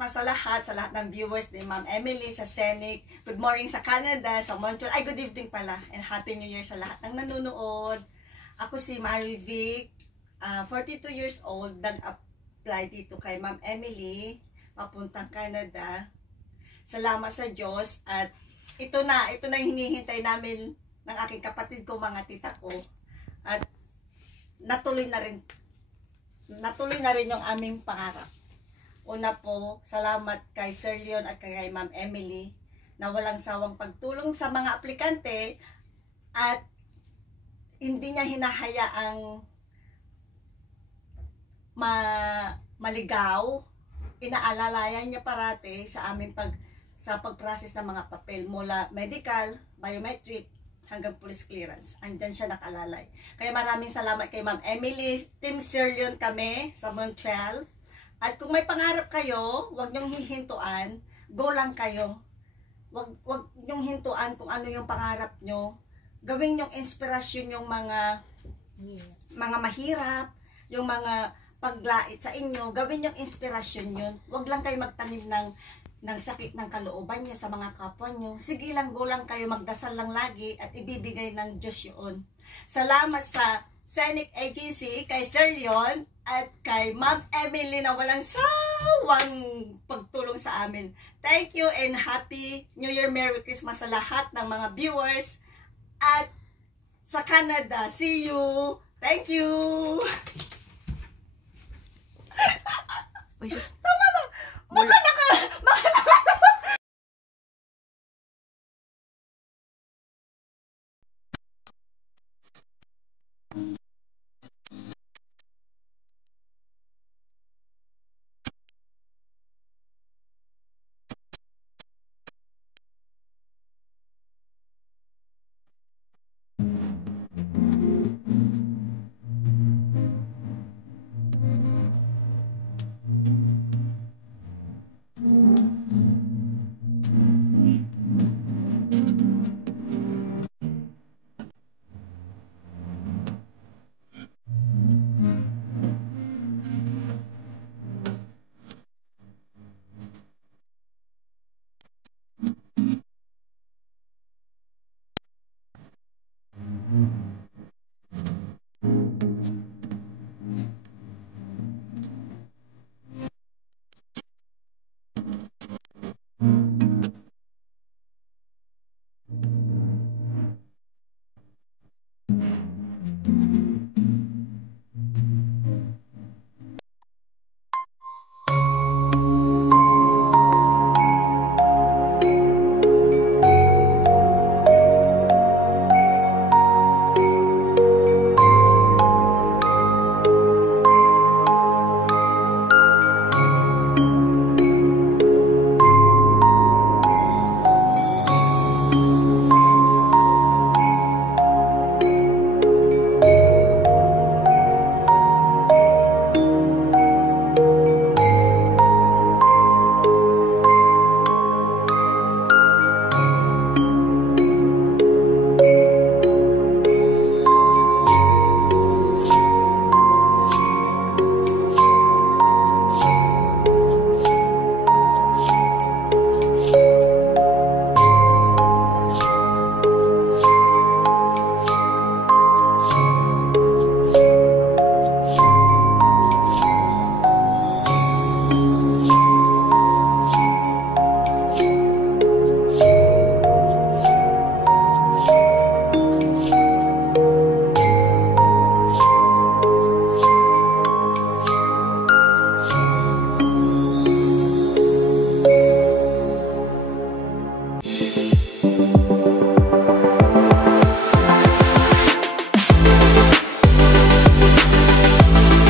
Christmas sa lahat ng viewers ni Ma'am Emily sa Scenic. Good morning sa Canada, sa Montreal. Ay, good evening pala. And Happy New Year sa lahat ng nanonood. Ako si Mary Vic, 42 years old. Nag-apply dito kay Ma'am Emily, papuntang Canada. Salamat sa Diyos. At ito na yung hinihintay namin ng aking kapatid ko, mga tita ko. At natuloy na rin yung aming pangarap. Una po, salamat kay Sir Leon at kay Ma'am Emily na walang sawang pagtulong sa mga aplikante at hindi niya hinahayaang maligaw. Inaalalayan niya parati sa aming pag-process ng mga papel mula medical, biometric, hanggang police clearance. Andyan siya nakalalay. Kaya maraming salamat kay Ma'am Emily. Team Sir Leon kami sa Montreal. At kung may pangarap kayo, huwag niyong hihintuan. Go lang kayo. Huwag niyong hintuan kung ano yung pangarap niyo. Gawin yung inspirasyon yung mga mahirap, yung mga paglait sa inyo. Gawin yung inspirasyon yun. Huwag lang kayo magtanim ng sakit ng kalooban nyo sa mga kapwa nyo. Sige lang, go lang kayo, magdasal lang lagi at ibibigay ng Diyos yun. Salamat sa Scenic Agency, kay Sir Leon at kay Ma'am Emily na walang sawang pagtulong sa amin. Thank you and Happy New Year, Merry Christmas sa lahat ng mga viewers at sa Canada. See you! Thank you! Tama lang! Baka naka